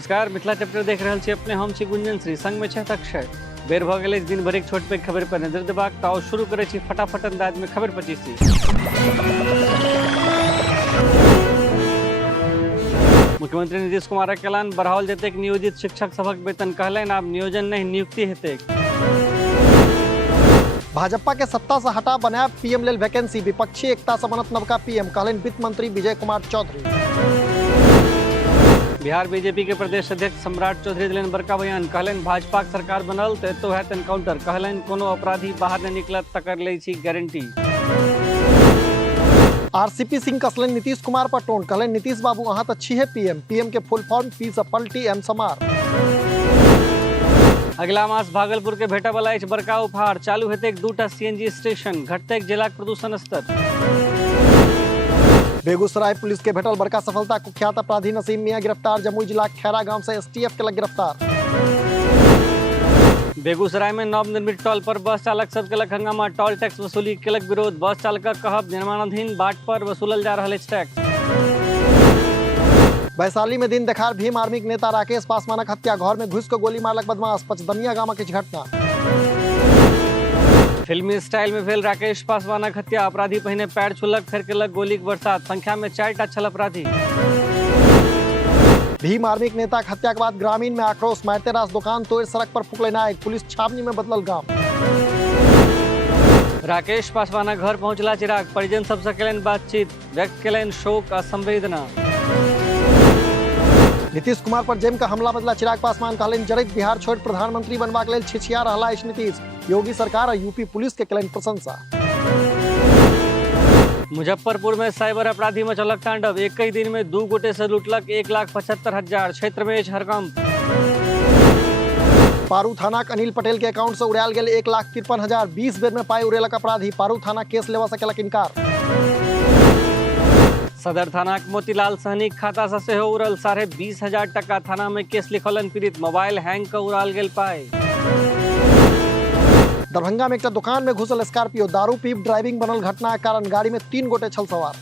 नमस्कार, मिथिला चैप्टर देख रहल छी अपने हम छी गुंजन श्री संग में छै अक्षय। बेर भ गेलै दिन भरिक छोट पैघ खबर पर नजर देबाक तऽ शुरू करै छी फटाफट अंदाज में खबर 25। मुख्यमंत्री नीतीश कुमारक ऐलान, बढ़ाओल जतेक नियोजित शिक्षक सभक वेतन, कहलनि आब नियोजन नहीं नियुक्ति हेतै। भाजपा के सत्ता से हटा बनायब पीएम लेल वैकेंसी, विपक्षी एकता से बनत नवका पीएम, कहलनि वित्त मंत्री विजय कुमार चौधरी। बिहार बीजेपी के प्रदेश अध्यक्ष सम्राट चौधरी दिलन बड़का बयान, कहलनि भाजपा के सरकार बनल तो एतो हैत एनकाउंटर, कहलनि कोनो अपराधी बाहर नहीं निकलत तकर लै छी गारंटी। आरसीपी सिंह कसलनि नीतीश कुमार पर टोन, कहलनि नीतीश बाबू अहाँ तो छिहे पीएम के फुल फॉर्म पी से पलटी एम समार। अगला मास भागलपुर के भेटय वाला अछि बड़का उपहार, चालू हेतै 2टा सीएनजी स्टेशन, घटतै जिलाक प्रदूषण स्तर। बेगूसराय पुलिस के भेटल बड़का सफलता, कुख्यात अपराधी नसीम मियां गिरफ्तार, जमुई जिला खैरा गांव से एसटीएफ के लग गिरफ्तार। बेगूसराय में नवनिर्मित टोल पर बस चालक सब केलक हंगामा, टोल टैक्स वसूली केलक विरोध, बस चालकक कहब निर्माणाधीन बाट पर वसूलल जा रहल अछि टैक्स। वैशाली में दिन देखार भीम आर्मी के नेता राकेश पासवानक हत्या, घर में घुस के गोली मारलक बदमाश, पचदनिया गामक किछु घटना। फिल्मी स्टाइल में भेल राकेश पासवानक हत्या, अपराधी पहिने पैर छुलक फेर केलक गोलीक बरसात, संख्या में 4टा छल अपराधी। भीम आर्मी के नेता के हत्या के बाद ग्रामीण में आक्रोश, मारते रास दुकान तोड़ सड़क पर फूकले नायक, पुलिस छावनी में बदलल गांव। राकेश पासवानक घर पहुंचला चिराग, परिजन सबसे केलनि बातचीत, व्यक्त केलनि शोक आ संवेदना। नीतीश कुमार पर जेम का हमला बदला चिराग पासवान, कहलनि जड़ैत बिहार छोड़ प्रधानमंत्री बनबाक लेल छिछिया रहला अछि नीतीश, योगी सरकार और यूपी पुलिस के केलनि प्रशंसा। मुजफ्फरपुर में साइबर अपराधी मचौलक तांडव, एक ही दिन में 2 गोटे से लूटलक 1,75,000, क्षेत्र में हड़कंप। पारू थाना के अनिल पटेल के अकाउंट से उड़ायल गेल 1,53,000, 20 बेर में पाई उड़ेलक अपराधी, पारू थाना केस लेवा से केलक इनकार। सदर थाना के मोतीलाल सहनीक खाता से सेहो उड़ल 20,500 टका, थाना में केस लिखौलन पीड़ित, मोबाइल हैंग क उड़ाल गेल पाई। दरभंगा में एक दुकान में घुसल स्कॉर्पियो, दारू पीब ड्राइविंग बनल घटना के कारण गाड़ी में 3 गोटे छल सवार।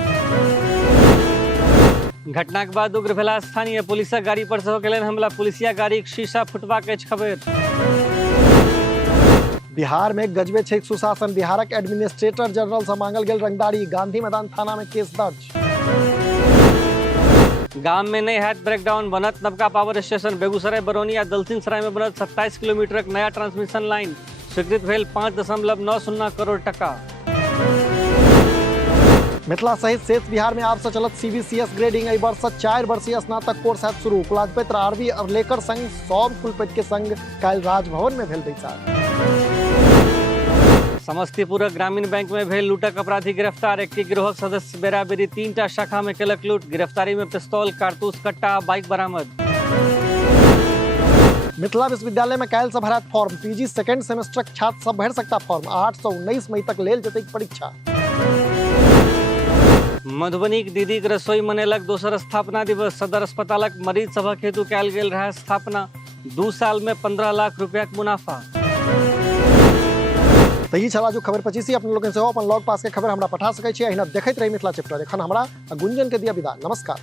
घटना के बाद उग्र भेला स्थानीय, पुलिसक गाड़ी पर सेहो केलनि हमला, पुलिसिया गाड़ी के शीशा फुटबाक अछि खबर। बिहार में गजबे छै सुशासन, बिहारक एडमिनिस्ट्रेटर जनरल से मांगल गेल रंगदारी, गांधी मैदान थाना में केस दर्ज। गाम में नहीं हैत ब्रेकडाउन, बनत नवका पावर स्टेशन, बेगूसराय बरौनी आ दलसिंह सराय में बनत 27 किलोमीटर नया ट्रांसमिशन लाइन, स्वीकृत भेल 5.90 करोड़ टका। मिथिला सहित शेष बिहार में आब से चलत सीबीसीएस ग्रेडिंग, एहि वर्ष 4 वर्षीय स्नातक कोर्स हैत शुरू, कुलाधिपति आरवी अरलेकर संग सब कुलपति के संग काल्हि राजभवन में भेल बैसार। समस्तीपुर ग्रामीण बैंक में भेल लूटक अपराधी गिरफ्तार, एक गिरोहक सदस्य बेराबेरी 3टा शाखा में केलक लूट, गिरफ्तारी में पिस्तौल, कारतूस, कट्टा, बाइक बरामद। मिथिला विश्वविद्यालय में काल्हि से Bharat form, PG second semester छात्र सब भर सकता फॉर्म, 8 से 19 मई तक लेल जतै परीक्षा। मधुबनी के दीदी के रसोई मनेलक दोसर स्थापना दिवस, सदर अस्पतालक मरीज सभक हेतु कयल गेल रहे स्थापना, 2 साल में 15 लाख रुपया के मुनाफा। तो ये छला जो खबर 25 अपने लोगन से अपन लॉग पास के खबर हमरा पठा सकै छी, अहिना देखैत रही मिथिला चैप्टर, एखन हमरा गुंजन के दिया विदा, नमस्कार।